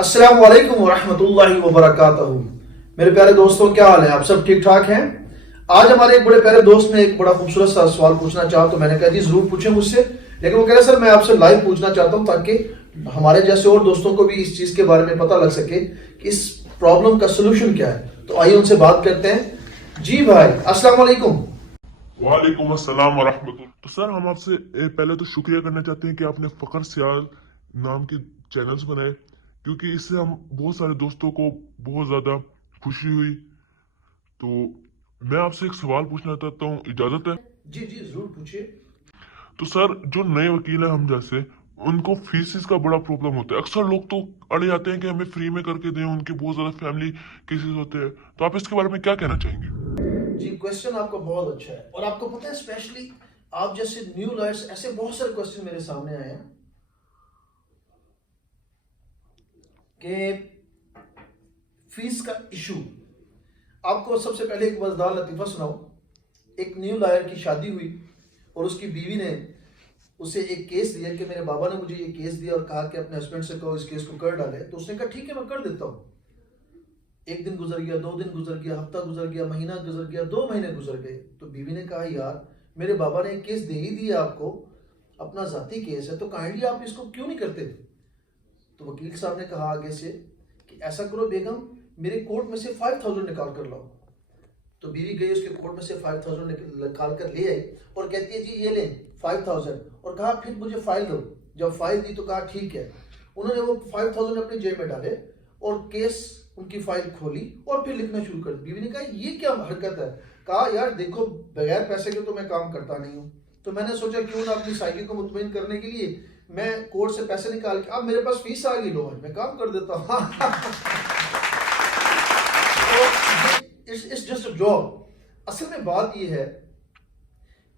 अस्सलाम वालेकुम वरहमतुल्लाहि वबरकातुहू। मेरे प्यारे दोस्तों, क्या हाल है? आप सब ठीक ठाक हैं? आज हमारे एक बड़े प्यारे दोस्त ने एक बड़ा खूबसूरत सा सवाल पूछना चाहा, तो मैंने कहा जी जरूर पूछें मुझसे। लेकिन वो कह रहे सर मैं आपसे लाइव पूछना चाहता हूँ ताकि हमारे जैसे और दोस्तों को भी इस चीज के बारे में पता लग सके कि इस प्रॉब्लम का सोल्यूशन क्या है। तो आइए उनसे बात करते हैं। जी भाई, अस्सलाम वालेकुम। वालेकुम अस्सलाम वरहमतुल्लाह। तो सर हम आपसे पहले तो शुक्रिया करना चाहते हैं कि आपने फकर सियाल नाम के चैनल्स बनाए, क्योंकि इससे हम बहुत सारे दोस्तों को बहुत ज़्यादा खुशी हुई। तो मैं आपसे एक सवाल पूछना चाहता हूँ, इजाज़त है? जी जी जरूर पूछिए। तो सर जो नए वकील हैं हम जैसे, उनको फीसिस का बड़ा प्रॉब्लम होता है। अक्सर लोग तो अड़े जाते हैं कि हमें फ्री में करके दें, उनके बहुत ज़्यादा फैमिली केसेस होते हैं। तो आप इसके बारे में क्या कहना चाहेंगे? जी, क्वेश्चन आपका बहुत अच्छा है। और आपको पता है स्पेशली आप जैसे न्यू लॉयर्स, ऐसे बहुत सारे क्वेश्चन मेरे सामने आए हैं कि फीस का इशू। आपको सबसे पहले एक मजेदार लतीफा सुनाऊं। एक न्यू लॉयर की शादी हुई और उसकी बीवी ने उसे एक केस दिया कि मेरे बाबा ने मुझे ये केस दिया और कहा कि अपने हस्बैंड से कहो इस केस को कर डाले। तो उसने कहा ठीक है मैं कर देता हूँ। एक दिन गुजर गया, 2 दिन गुजर गया, हफ्ता गुजर गया, महीना गुजर गया, 2 महीने गुजर गए। तो बीवी ने कहा यार मेरे बाबा ने एक केस दे ही दिया आपको, अपना जाती केस है, तो काइंडली आप इसको क्यों नहीं करते? तो वकील साहब ने कहा आगे से कि ऐसा करो बेगम, मेरे कोर्ट में से 5000 निकाल कर लाओ। तो बीवी गई, उसके कोर्ट में से 5000 निकाल कर ले आई और कहती है जी ये लें 5000, और कहा फिर मुझे फाइल दो। जब फाइल दी तो कहा ठीक है। उन्होंने वो 5000 अपनी जेब में डाले और केस उनकी फाइल खोली और फिर लिखना शुरू कर दी। बीवी ने कहा ये क्या हरकत है? कहा यार देखो बगैर पैसे के तो मैं काम करता नहीं हूँ, तो मैंने सोचा क्यों ना अपनी साइकी को मुतमईन करने के लिए मैं कोर्ट से पैसे निकाल के, अब मेरे पास फीस आ गई, लो आज मैं काम कर देता हूँ। It's just a job. असल में बात ये है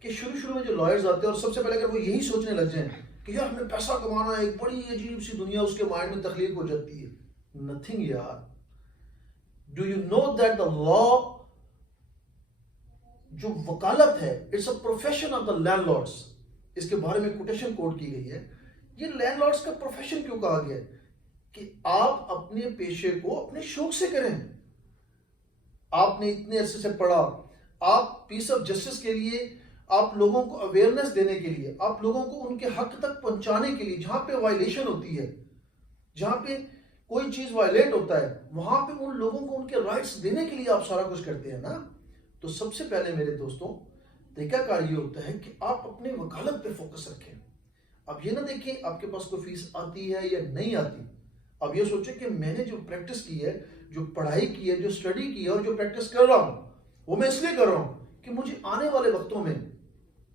कि शुरू में जो लॉयर्स आते हैं और सबसे पहले अगर वो यही सोचने लग जाएं कि यार हमें पैसा कमाना है, एक बड़ी अजीब सी दुनिया उसके माइंड में तख्लीक हो जाती है। नथिंग यार। Do you know that the law, जो वकालत है, it's a profession of the landlords. इसके बारे में कोटेशन कोट की गई है। ये लैंडलॉर्ड्स का प्रोफेशन क्यों कहा गया है? कि आप अपने पेशे को अपने शौक से करें। आपने इतने अरसे से पढ़ा, आप पीस ऑफ जस्टिस के लिए, आप लोगों को अवेयरनेस देने के लिए, आप लोगों को उनके हक तक पहुंचाने के लिए, जहां पे वायलेशन होती है, जहां पे कोई चीज वायलेट होता है, वहां पे उन लोगों को उनके राइट्स देने के लिए आप सारा कुछ करते हैं ना। तो सबसे पहले मेरे दोस्तों तरीकाकार ये होता है कि आप अपने वकालत पे फोकस रखें। अब ये ना देखें आपके पास कोई फीस आती है या नहीं आती। अब ये सोचें कि मैंने जो प्रैक्टिस की है, जो पढ़ाई की है, जो स्टडी की है और जो प्रैक्टिस कर रहा हूं, वो मैं इसलिए कर रहा हूं कि मुझे आने वाले वक्तों में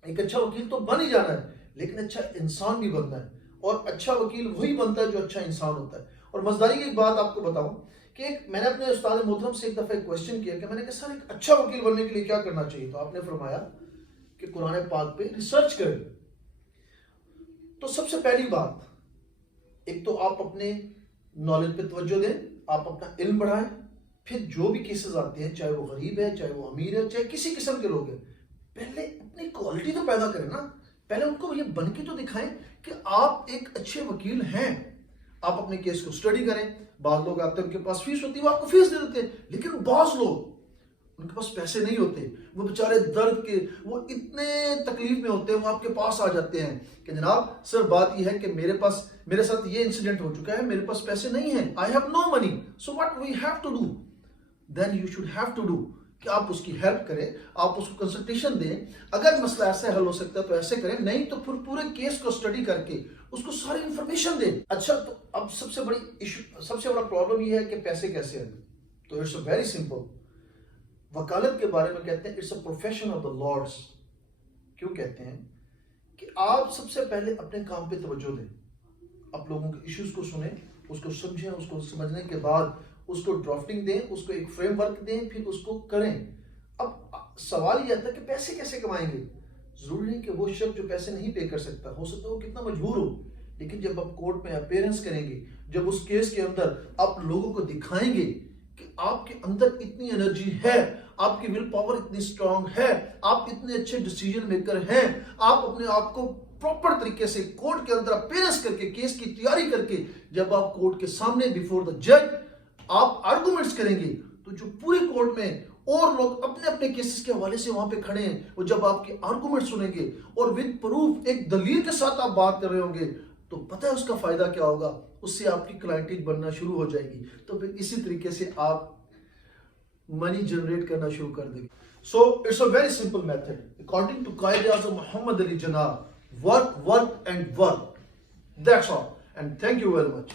एक अच्छा वकील तो बन ही जाना है, लेकिन अच्छा इंसान भी बनना है। और अच्छा वकील वही बनता है जो अच्छा इंसान होता है। और मजेदारी की एक बात आपको बताऊं कि मैंने अपने उस्ताद मोहतरम से एक दफा एक क्वेश्चन किया कि मैंने कहा सर एक अच्छा वकील बनने के लिए क्या करना चाहिए? तो आपने फरमाया कि कुरान पाक पे रिसर्च करें। तो सबसे पहली बात, एक तो आप अपने नॉलेज पे तवज्जो दें, आप अपना इल्म बढ़ाएं। फिर जो भी केसेस आते हैं, चाहे वो गरीब है, चाहे वो अमीर है, चाहे किसी किस्म के लोग हैं, पहले अपनी क्वालिटी तो पैदा करें ना। पहले उनको ये बन के तो दिखाएं कि आप एक अच्छे वकील हैं। आप अपने केस को स्टडी करें। बाज़ लोग आते हैं, उनके पास फीस होती है, वो आपको फीस दे देते हैं। लेकिन बाज़ लोग, उनके पास पैसे नहीं होते, वो बेचारे दर्द के, वो इतने तकलीफ में होते हैं, वो आपके पास आ जाते हैं कि जनाब सर बात ये है कि मेरे साथ ये इंसिडेंट हो चुका है, मेरे पास पैसे नहीं है, I have no money, so what we have to do, then you should have to do कि आप उसकी हेल्प करें, आप उसको कंसल्टेशन दें। अगर मसला ऐसे हल हो सकता है तो ऐसे करें, नहीं तो फिर पूरे केस को स्टडी करके उसको सारी इंफॉर्मेशन दें। अच्छा, तो अब सबसे बड़ा प्रॉब्लम ये है कि पैसे कैसे हैं। तो इट्स वेरी सिंपल। वकालत के बारे में कहते हैं it's a profession of the lords. क्यों कहते हैं? कि आप सबसे पहले अपने काम पे तवज्जो दें, आप लोगों के इश्यूज को सुनें, उसको समझें, उसको समझने के बाद उसको ड्राफ्टिंग दें, उसको एक फ्रेमवर्क दें, फिर उसको करें। अब सवाल ये आता है कि पैसे कैसे कमाएंगे? जरूरी नहीं कि वो शख्स जो पैसे नहीं पे कर सकता, हो सकता है वो कितना मजबूर हो, लेकिन जब आप कोर्ट में अपेयरेंस करेंगे, जब उस केस के अंदर आप लोगों को दिखाएंगे कि आपके अंदर इतनी एनर्जी है, आपकी विल पावर इतनी स्ट्रांग है, आप इतने अच्छे डिसीजन मेकर हैं, आप अपने आप को प्रॉपर तरीके से कोर्ट के अंदर अपेयरेंस करके, केस की तैयारी करके, जब आप कोर्ट के सामने बिफोर द जज आप आर्गुमेंट्स करेंगे, तो जो पूरी कोर्ट में और लोग अपने अपने केसेस के हवाले से वहां पे खड़े हैं, और जब आपके आर्गुमेंट सुनेंगे और विद प्रूफ एक दलील के साथ आप बात कर रहे होंगे, तो पता है उसका फायदा क्या होगा, उससे आपकी क्लाइंटेज बनना शुरू हो जाएगी। तो फिर इसी तरीके से आप मनी जनरेट करना शुरू कर देंगे। So it's a very simple method according to Quaid e Azam Mohammad Ali Jinnah, work work and work, that's all, and thank you very much.